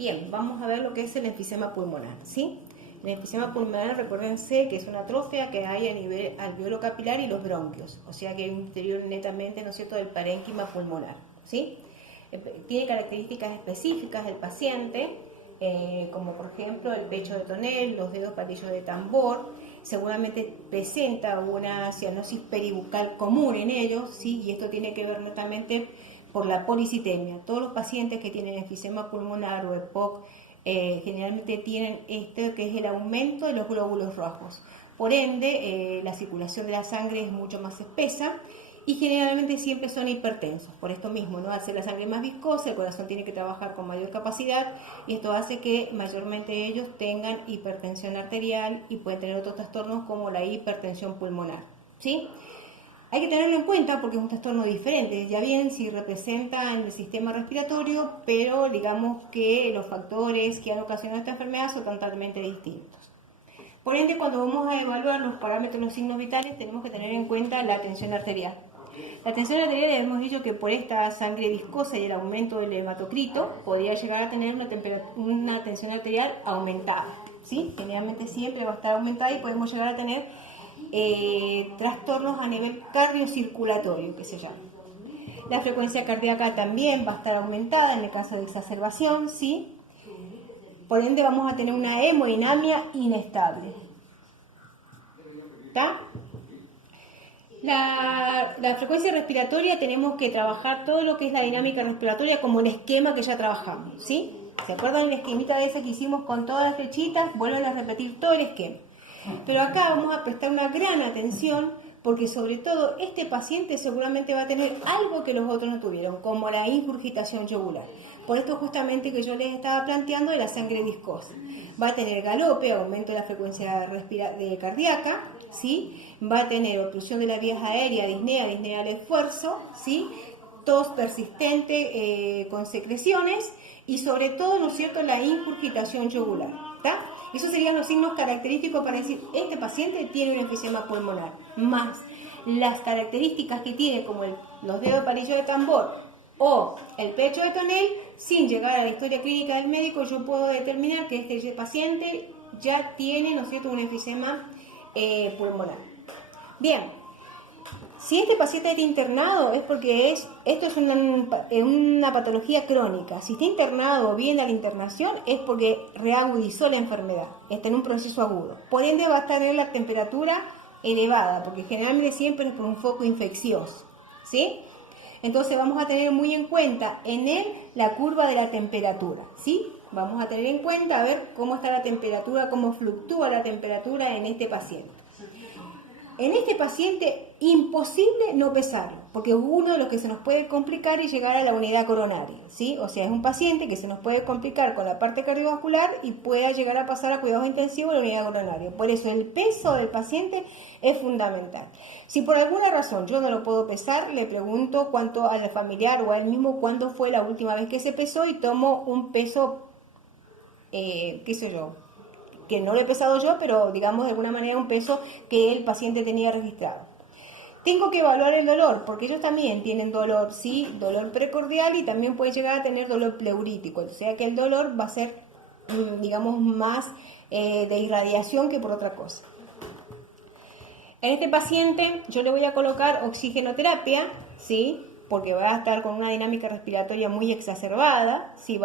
Bien, vamos a ver lo que es el enfisema pulmonar, ¿sí? El enfisema pulmonar, recuérdense que es una atrofia que hay a nivel alveolo capilar y los bronquios, o sea que hay un interior netamente, ¿no es cierto?, del parénquima pulmonar, ¿sí? Tiene características específicas del paciente, como por ejemplo el pecho de tonel, los dedos palillos de tambor. Seguramente presenta una cianosis peribucal común en ellos, ¿sí? Y esto tiene que ver netamente por la policitemia. Todos los pacientes que tienen enfisema pulmonar o EPOC generalmente tienen esto, que es el aumento de los glóbulos rojos. Por ende, la circulación de la sangre es mucho más espesa y generalmente siempre son hipertensos. Por esto mismo, ¿no? Al ser la sangre más viscosa, el corazón tiene que trabajar con mayor capacidad y esto hace que mayormente ellos tengan hipertensión arterial y pueden tener otros trastornos como la hipertensión pulmonar, ¿sí? Hay que tenerlo en cuenta porque es un trastorno diferente, ya bien si representa en el sistema respiratorio, pero digamos que los factores que han ocasionado esta enfermedad son totalmente distintos. Por ende, cuando vamos a evaluar los parámetros, los signos vitales, tenemos que tener en cuenta la tensión arterial. La tensión arterial, hemos dicho que por esta sangre viscosa y el aumento del hematocrito, podría llegar a tener una tensión arterial aumentada, ¿sí? Generalmente siempre va a estar aumentada y podemos llegar a tener trastornos a nivel cardiocirculatorio, que se llama. La frecuencia cardíaca también va a estar aumentada en el caso de exacerbación, ¿sí? Por ende vamos a tener una hemodinamia inestable. ¿Está? La frecuencia respiratoria tenemos que trabajar todo lo que es la dinámica respiratoria como el esquema que ya trabajamos, ¿sí? ¿Se acuerdan la esquemita de esa que hicimos con todas las flechitas? Vuelven a repetir todo el esquema. Pero acá vamos a prestar una gran atención porque sobre todo este paciente seguramente va a tener algo que los otros no tuvieron, como la ingurgitación yugular. Por esto justamente que yo les estaba planteando de la sangre viscosa. Va a tener galope, aumento de la frecuencia cardíaca, ¿sí? Va a tener obstrucción de las vías aéreas, disnea al esfuerzo, ¿sí? Tos persistente con secreciones y sobre todo, ¿no es cierto?, la ingurgitación yugular, ¿está? Esos serían los signos característicos para decir, este paciente tiene un enfisema pulmonar, más las características que tiene, como los dedos de palillo de tambor o el pecho de tonel, sin llegar a la historia clínica del médico, yo puedo determinar que este paciente ya tiene, ¿no es cierto?, un enfisema pulmonar. Bien. Si este paciente está internado es porque esto es una patología crónica. Si está internado o viene a la internación es porque reagudizó la enfermedad, está en un proceso agudo. Por ende va a tener la temperatura elevada, porque generalmente siempre es por un foco infeccioso, ¿sí? Entonces vamos a tener muy en cuenta en él la curva de la temperatura, ¿sí? Vamos a tener en cuenta a ver cómo está la temperatura, cómo fluctúa la temperatura en este paciente. En este paciente, imposible no pesarlo, porque uno de los que se nos puede complicar es llegar a la unidad coronaria, ¿sí? O sea, es un paciente que se nos puede complicar con la parte cardiovascular y pueda llegar a pasar a cuidados intensivos de la unidad coronaria. Por eso el peso del paciente es fundamental. Si por alguna razón yo no lo puedo pesar, le pregunto cuánto al familiar o a él mismo cuándo fue la última vez que se pesó y tomo un peso, qué sé yo, que no lo he pesado yo, pero digamos de alguna manera un peso que el paciente tenía registrado. Tengo que evaluar el dolor, porque ellos también tienen dolor, sí, dolor precordial y también puede llegar a tener dolor pleurítico, o sea que el dolor va a ser, digamos, más de irradiación que por otra cosa. En este paciente yo le voy a colocar oxigenoterapia, ¿sí?, porque va a estar con una dinámica respiratoria muy exacerbada, ¿sí?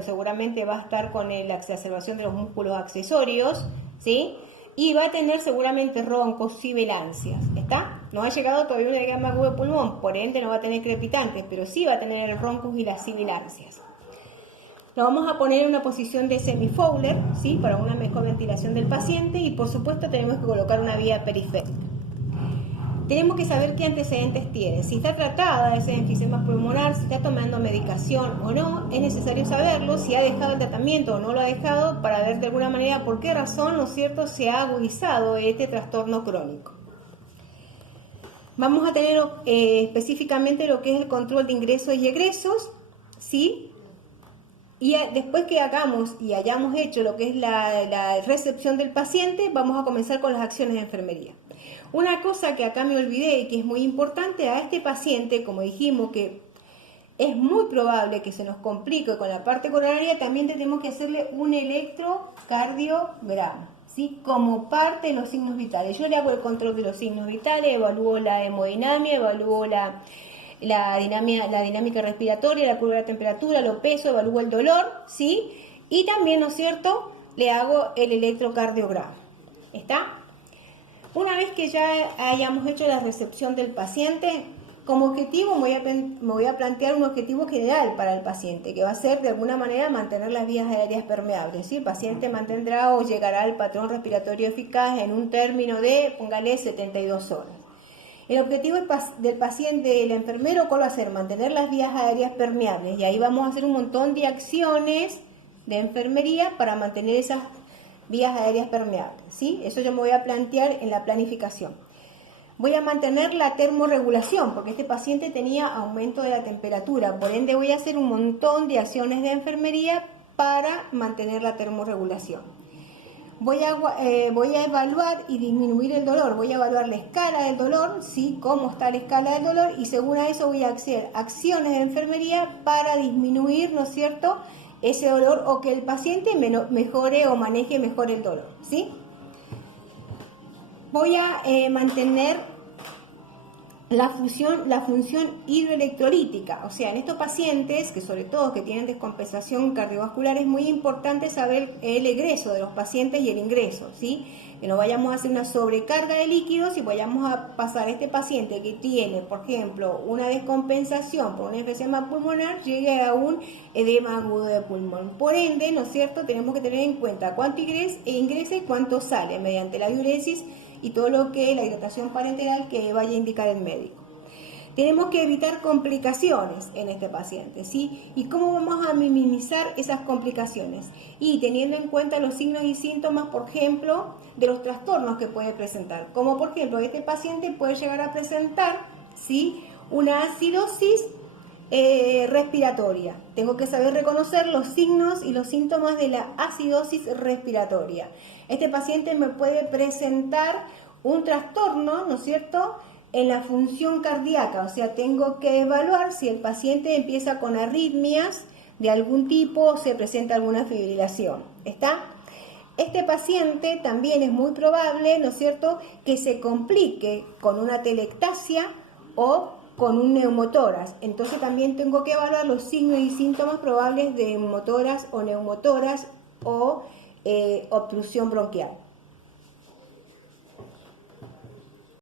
Seguramente va a estar con la exacerbación de los músculos accesorios, ¿sí? Y va a tener seguramente roncos, sibilancias, ¿está? No ha llegado todavía una edema aguda de pulmón, por ende no va a tener crepitantes, pero sí va a tener el roncos y las sibilancias. Lo vamos a poner en una posición de semi-Fowler, ¿sí?, para una mejor ventilación del paciente y por supuesto tenemos que colocar una vía periférica. Tenemos que saber qué antecedentes tiene, si está tratada ese enfisema pulmonar, si está tomando medicación o no, es necesario saberlo, si ha dejado el tratamiento o no lo ha dejado, para ver de alguna manera por qué razón, ¿no es cierto?, se ha agudizado este trastorno crónico. Vamos a tener específicamente lo que es el control de ingresos y egresos, ¿sí? Y después que hagamos y hayamos hecho lo que es la recepción del paciente, vamos a comenzar con las acciones de enfermería. Una cosa que acá me olvidé y que es muy importante, a este paciente, como dijimos que es muy probable que se nos complique con la parte coronaria, también tenemos que hacerle un electrocardiograma, ¿sí? Como parte de los signos vitales. Yo le hago el control de los signos vitales, evalúo la hemodinamia, evalúo la dinámica respiratoria, la curva de la temperatura, lo peso, evalúo el dolor, ¿sí? Y también, ¿no es cierto?, le hago el electrocardiograma. ¿Está? Una vez que ya hayamos hecho la recepción del paciente, como objetivo me voy a plantear un objetivo general para el paciente, que va a ser de alguna manera mantener las vías aéreas permeables, ¿sí? El paciente mantendrá o llegará al patrón respiratorio eficaz en un término de, póngale, 72 horas. El objetivo del paciente, del enfermero, ¿cuál va a ser? Mantener las vías aéreas permeables, y ahí vamos a hacer un montón de acciones de enfermería para mantener esas vías aéreas permeables, ¿sí? Eso yo me voy a plantear en la planificación. Voy a mantener la termorregulación, porque este paciente tenía aumento de la temperatura, por ende voy a hacer un montón de acciones de enfermería para mantener la termorregulación. Voy a evaluar y disminuir el dolor, voy a evaluar la escala del dolor, ¿sí? Cómo está la escala del dolor, y según a eso voy a hacer acciones de enfermería para disminuir, ¿no es cierto?, ese dolor, o que el paciente mejore o maneje mejor el dolor, ¿sí? Voy a mantener la función hidroelectrolítica, o sea, en estos pacientes, que sobre todo que tienen descompensación cardiovascular, es muy importante saber el egreso de los pacientes y el ingreso, ¿sí? Que no vayamos a hacer una sobrecarga de líquidos y vayamos a pasar a este paciente que tiene, por ejemplo, una descompensación por un enfisema pulmonar, llegue a un edema agudo de pulmón. Por ende, ¿no es cierto?, tenemos que tener en cuenta cuánto ingresa y cuánto sale mediante la diuresis y todo lo que es la hidratación parenteral que vaya a indicar el médico. Tenemos que evitar complicaciones en este paciente, ¿sí? ¿Y cómo vamos a minimizar esas complicaciones? Y teniendo en cuenta los signos y síntomas, por ejemplo, de los trastornos que puede presentar. Como por ejemplo, este paciente puede llegar a presentar, ¿sí?, una acidosis respiratoria. Tengo que saber reconocer los signos y los síntomas de la acidosis respiratoria. Este paciente me puede presentar un trastorno, ¿no es cierto?, en la función cardíaca, o sea, tengo que evaluar si el paciente empieza con arritmias de algún tipo o se presenta alguna fibrilación. ¿Está? Este paciente también es muy probable, ¿no es cierto?, que se complique con una telectasia o con un neumotórax. Entonces también tengo que evaluar los signos y síntomas probables de neumotórax o obstrucción bronquial.